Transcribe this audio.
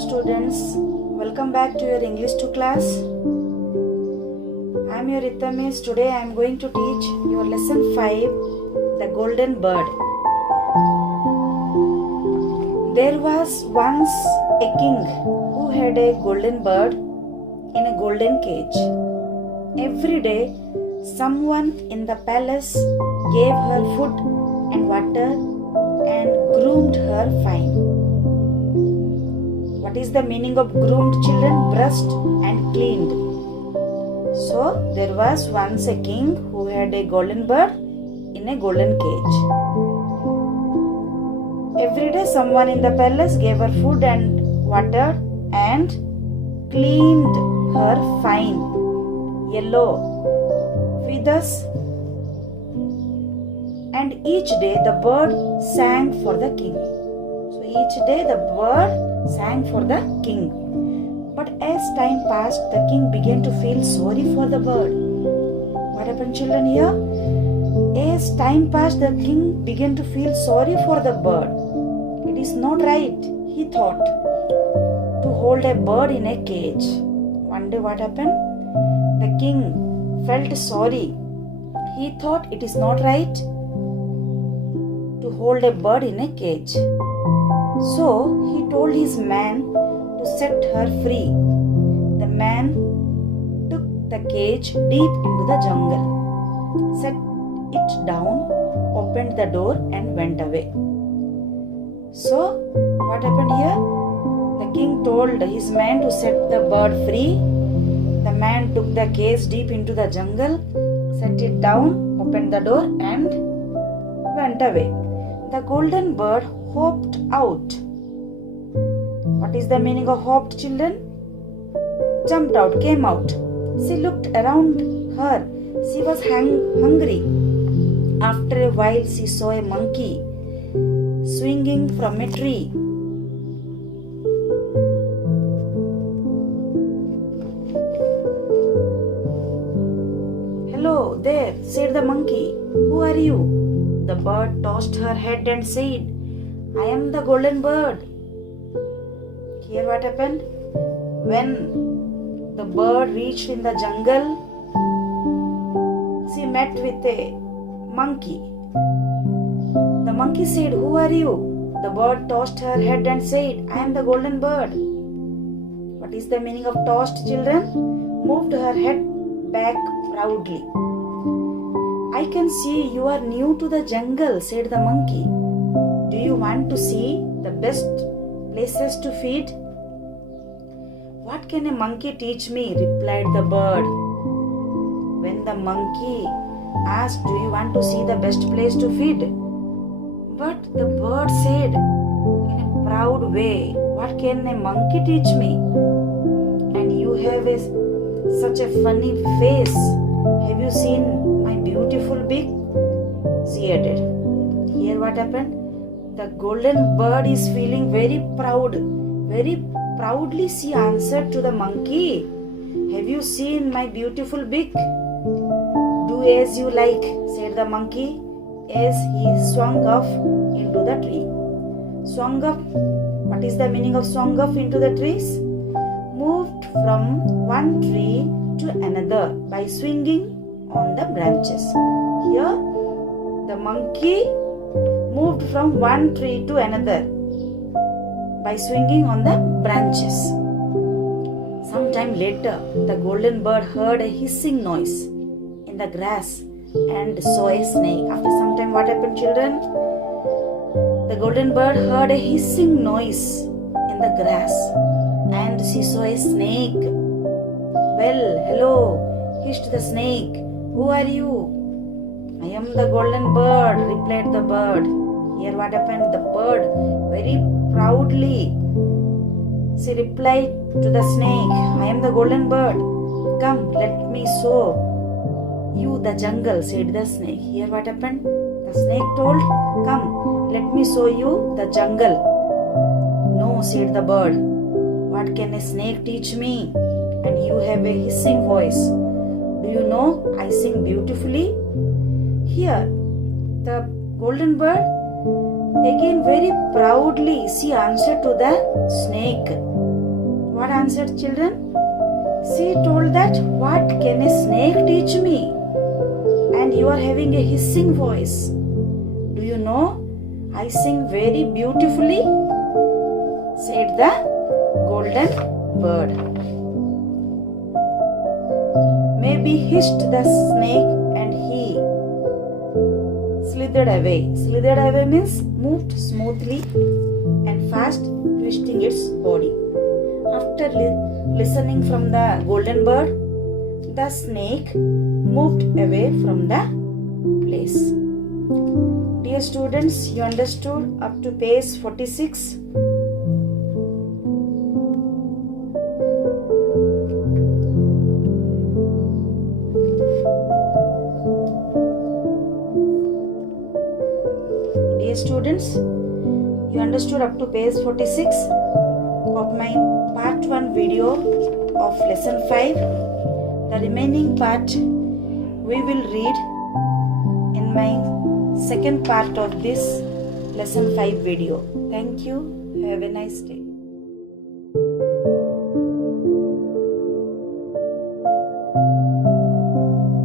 students, welcome back to your English 2 class. I am your Rita Miss. Today I am going to teach your lesson 5, The Golden Bird. There was once a king who had a golden bird in a golden cage. Every day someone in the palace gave her food and water and groomed her fine. What is the meaning of groomed, children? Brushed and cleaned. So there was once a king who had a golden bird in a golden cage. Every day someone in the palace gave her food and water and cleaned her fine yellow feathers, and each day the bird sang for the king. So each day the bird sang for the king. But as time passed, the king began to feel sorry for the bird. What happened, children, here? As time passed, the king began to feel sorry for the bird. It is not right, he thought, to hold a bird in a cage. One day what happened? The king felt sorry. He thought it is not right to hold a bird in a cage. So he told his man to set her free. The man took the cage deep into the jungle, set it down, opened the door and went away. So what happened here? The king told his man to set the bird free. The man took the cage deep into the jungle, set it down, opened the door and went away. The golden bird hopped out. What is the meaning of hopped, children? Jumped out, came out. She looked around her. She was hungry. After a while, she saw a monkey swinging from a tree. "Hello there," said the monkey. "Who are you?" The bird tossed her head and said, "I am the golden bird." Here what happened? When the bird reached in the jungle, she met with a monkey. The monkey said, "Who are you?" The bird tossed her head and said, "I am the golden bird." What is the meaning of tossed, children? Moved her head back proudly. "I can see you are new to the jungle," said the monkey. "Do you want to see the best places to feed?" "What can a monkey teach me?" replied the bird. When the monkey asked, "Do you want to see the best place to feed?" But the bird said in a proud way, "What can a monkey teach me? And you have such a funny face. Have you seen my beautiful beak?" she added. Here what happened? The golden bird is feeling very proud. Very proudly she answered to the monkey, "Have you seen my beautiful beak?" "Do as you like," said the monkey as he swung off into the tree. Swung off. What is the meaning of swung off into the trees? Moved from one tree to another by swinging on the branches. Here the monkey moved from one tree to another by swinging on the branches. Sometime later, the golden bird heard a hissing noise in the grass and saw a snake. After some time, what happened, children? The golden bird heard a hissing noise in the grass and she saw a snake. "Well, hello," hissed the snake. "Who are you?" "I am the golden bird," replied the bird. Here what happened? The bird very proudly she replied to the snake, "I am the golden bird. Come, let me show you the jungle," said the snake. Here what happened? The snake told, "Come, let me show you the jungle." "No," said the bird. "What can a snake teach me? And you have a hissing voice. Do you know I sing beautifully?" Here the golden bird again very proudly she answered to the snake, answered children. She told that, what can a snake teach me? And you are having a hissing voice. Do you know, I sing very beautifully, said the golden bird. Maybe hissed the snake and he slithered away. Slithered away means moved smoothly and fast, twisting its body. After listening from the golden bird, the snake moved away from the place. Dear students, you understood up to page 46. Dear students, you understood up to page 46 of my part 1 video of lesson 5. The remaining part we will read in my second part of this lesson 5 video. Thank you. Have a nice day.